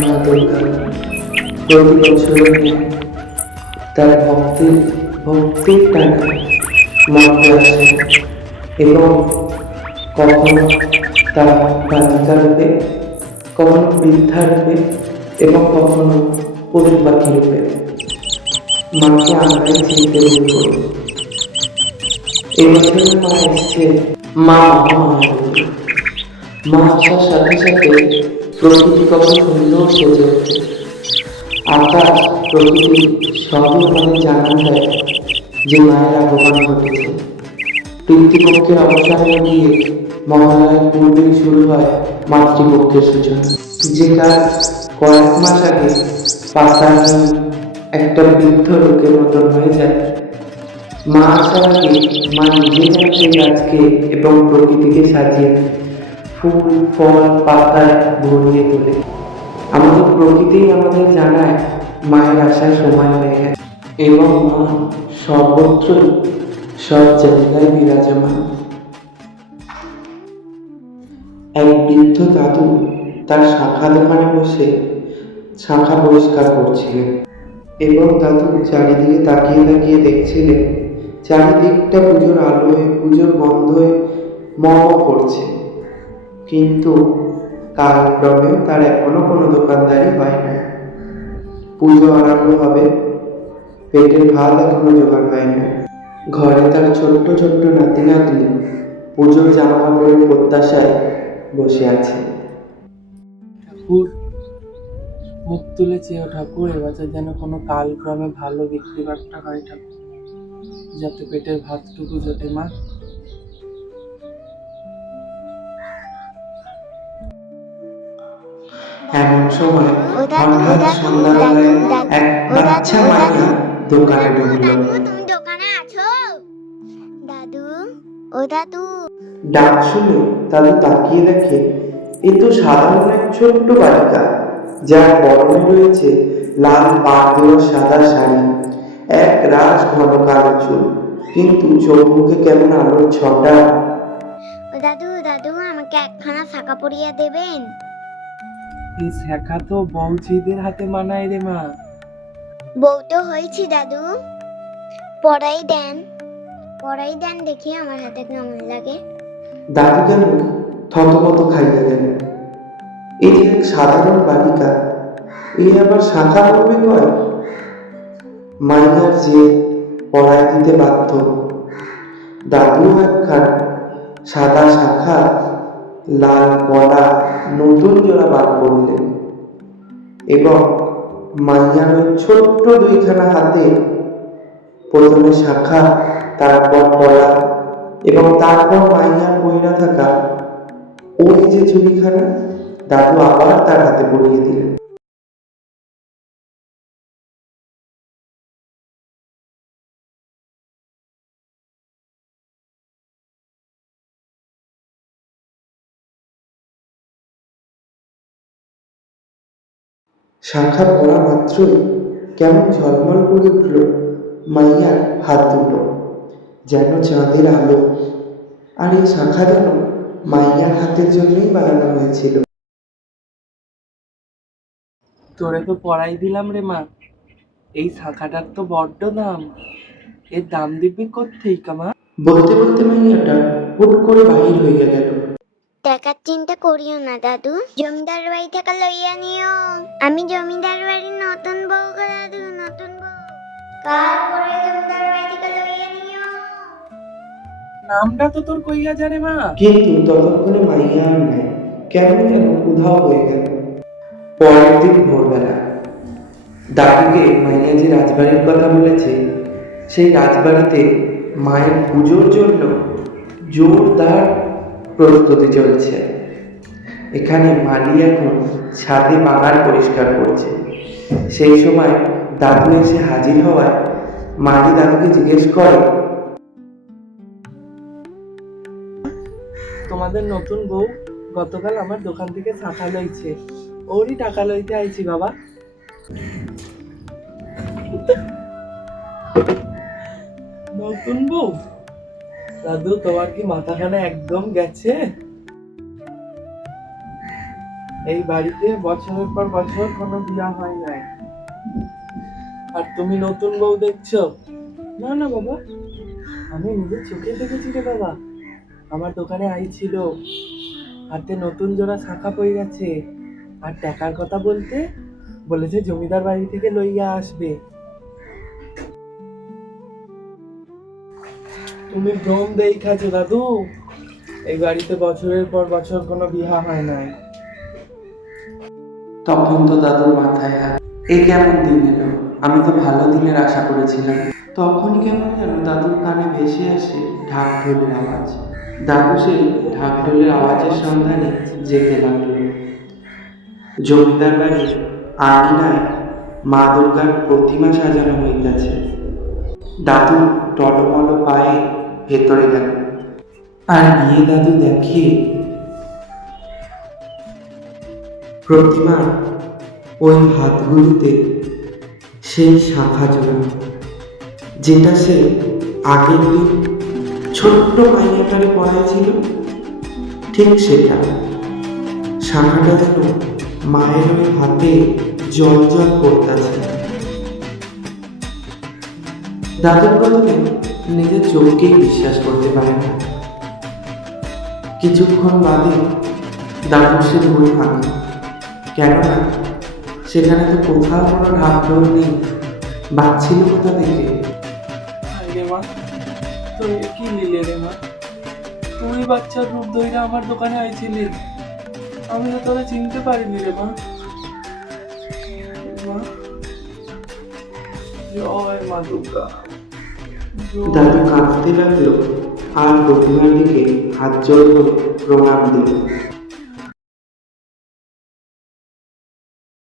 মা দুর্গা প্রতি বছরের ন্যায় তার ভক্তির টানে মাকে আসে এবং কখনো তার বালিকা রূপে, কখনো বৃদ্ধা রূপে এবং কখনো পশু পাখি রূপে মাকে আমরাই চিনতে ভুল করি। এবছর মা এসছে মা মহামায়া রূপে। মা আসার সাথে সাথে প্রকৃতি কত সুন্দর সেজে ওঠে। আকাশ, প্রকৃতি সবই আমাদের জানান দেয় যে মায়ের আগমন ঘটেছে। পিতৃপক্ষের অবসানে গিয়ে মহালয়ার পূর্বেই শুরু হয় মাতৃপক্ষের সূচনা। যে কাজ কয়েক মাস আগে পাতাহীন একটা বৃদ্ধ লোকের মতন হয়ে যায়, মা আসার আগে মা নিজে যেন সেই গাছকে এবং প্রকৃতিকে সাজিয়ে নেয়, ফুল ফল পাতায় ভরিয়ে তোলে। আমাদের প্রকৃতি আমাদের জানায় মায়ের আসার সময় হয়ে গেছে এবং মা সর্বত্রই সব জায়গায় বিরাজমান। এক বৃদ্ধ দাদু তার শাখা দোকানে বসে শাখা পরিষ্কার করছিলেন এবং দাদু চারিদিকে তাকিয়ে তাকিয়ে দেখছিলেন চারিদিকটা পুজোর আলোয়, পুজোর গন্ধে মম করছে, কিন্তু কালক্রমে তার এখনো কোনো দোকানদারি হয় না। পুজো আরম্ভ হবে, পেটের ভাত এখনো জোগাড় হয় না। ঘরে তার ছোট্ট ছোট্ট নাতি নাতনি পুজোর জামা কাপড়ের প্রত্যাশায় বসে আছে। ঠাকুর, মুখ তুলে চেয়েও ঠাকুর, এবছর যেন কোনো কালক্রমে ভালো বিক্রি বাট্টা হয় ঠাকুর, যাতে পেটের ভাতটুকু জোটে মা। এমন সময় হঠাৎ সন্ধ্যাবেলায় এক বাচ্চা মাইয়া দোকানে ঢুকল। তুমি দোকানে আছো? দাদু, ও দাদু। ডাক শুনে দাদু তাকিয়ে দেখে এ তো সাধারণ এক ছোট্ট বালিকা, যার পরনে রয়েছে লাল পাড় দেওয়া সাদা শাড়ি, এক রাশ ঘন কালো চুল, কিন্তু চোখ মুখে কেমন আলোর ছটা। ও দাদু, দাদু আমাকে একখানা শাখা পরিয়ে দেবেন? এই শেখা তো বউঝিদের হাতে মানায় রে মা। বউ তো হয়েছি দাদু, পরাই দেন দেখি আমার হাতে কেমন লাগে। দাদু কেন থতমত খাইয়ে গেল। এই যে এক সাধারণ বালিকা, এই আবার শাখা পড়বে কয়? মাইয়ার যে পড়ায় দিতে বাধ্য। দাদু একখান সাদা শাখা লাল পলা নতুন জোড়া বার করলেন এবং মাইয়ার ওই ছোট্ট দুইখানা হাতে প্রথমে শাখা, তারপর পলা এবং তারপর মাইয়ার পইরা থাকা ওই যে চুড়িখানা দাদু আবার তার হাতে পরিয়ে দিলেন। শাখা পড়া মাত্রই কেমন ঝলমল করে উঠল মাইয়ার হাত দুটো, যেন চাঁদের আলো। আর এই শাখা যেন মাইয়ার হাতের জন্যই বানানো হয়েছিল। তোরে তো পড়াই দিলাম রে মা, এই শাখাটার তো বড্ড দাম, এর দাম দিবি কোত্থেইকা মা? বলতে বলতে মাইয়াটা হুট করে বাহির হইয়া গেল। টাকার চিন্তা করিও না দাদু, জমিদার বাড়ি থেকে লইয়া নিও। আমি জমিদার বাড়ির নতুন বউ গো দাদু, নতুন বউ। কাল করে জমিদার বাড়ি থেকে লইয়া নিও। নামটা তো তোর কইয়া জানে মা। কিন্তু ততক্ষণে মাইয়া আর নাই, কেমন যেন উধাও হয়ে গেল। পরের দিন ভোরবেলা দাদুকে মাইয়া যে রাজবাড়ির কথা বলেছে, সেই রাজবাড়িতে মায়ের পুজোর জন্য জোরদার প্রস্তুতি চলছে। এখানে মালি এখন ছাদে বাগান পরিষ্কার করছে। সেই সময় দাদু এসে হাজির হওয়ায় মালি দাদুকে জিজ্ঞেস করে, তোমাদের নতুন বউ গতকাল আমার দোকান থেকে শাখা লইছে, ওরই টাকা লইতে আইছি বাবা। নতুন বউ? দাদু তোমার কি মাথাখানা একদম গেছে? এই বাড়িতে বছরের পর বছর কোনো বিয়া হয় নাই, আর তুমি নতুন বউ দেখছো? না না বাবা, আমি নিজের চোখে দেখেছি রে বাবা। আমার দোকানে আইছিল, হাতে নতুন জোড়া শাখা পড়ে গেছে, আর টাকার কথা বলতে বলেছে জমিদার বাড়ি থেকে লইয়া আসবে। তুমি ভ্রম দেখাছো দাদু, এই বাড়িতে বছরের পর বছর কোনো বিয়া হয় নাই। তখন তো দাদুর মাথায় হাত, এই কেমন দিন এলো, আমি তো ভালো দিনের আশা করেছিলাম। তখনই কেমন যেন দাদুর কানে ভেসে আসে ঢাক ঢোলের আওয়াজ। দাদু সেই ঢাক ঢোলের আওয়াজের সন্ধানে যেতে লাগলো। জমিদার বাড়ির আঙিনায় মা দুর্গার প্রতিমা সাজানো হইয়াছে। দাদু টলমল পায়ে ভেতরে গেল, আর গিয়ে দাদু দেখে প্রতিমার ওই হাতগুলিতে সেই শাখা জোড়া, যেটা সে আগের দিন ছোট্ট মাইনেটারে পড়াইছিল, ঠিক সেটা। শাখাটা যেন মায়ের ওই হাতে জল জল করতেছে। দাদু প্রথমে নিজের চোখকেই বিশ্বাস করতে পারে না। কিছুক্ষণ বাদে দাদু সে ভুল ভাঙে, কেননা সেখানে তো কোথাও কোনো ঢাক ঢোল নেই, বাজছিল কোথা থেকে। রে মা, তুই কি নিলে রে মা? তুই বাচ্চার রূপ ধরে আমার দোকানে আইছিলি, আমি তো তোকে চিনতে পারিনি রে মা। মা, জয় মা দুর্গা। দাদু কাঁদতে লাগলো আর প্রতিমার দিকে হাত জোড় করে প্রণাম দিল।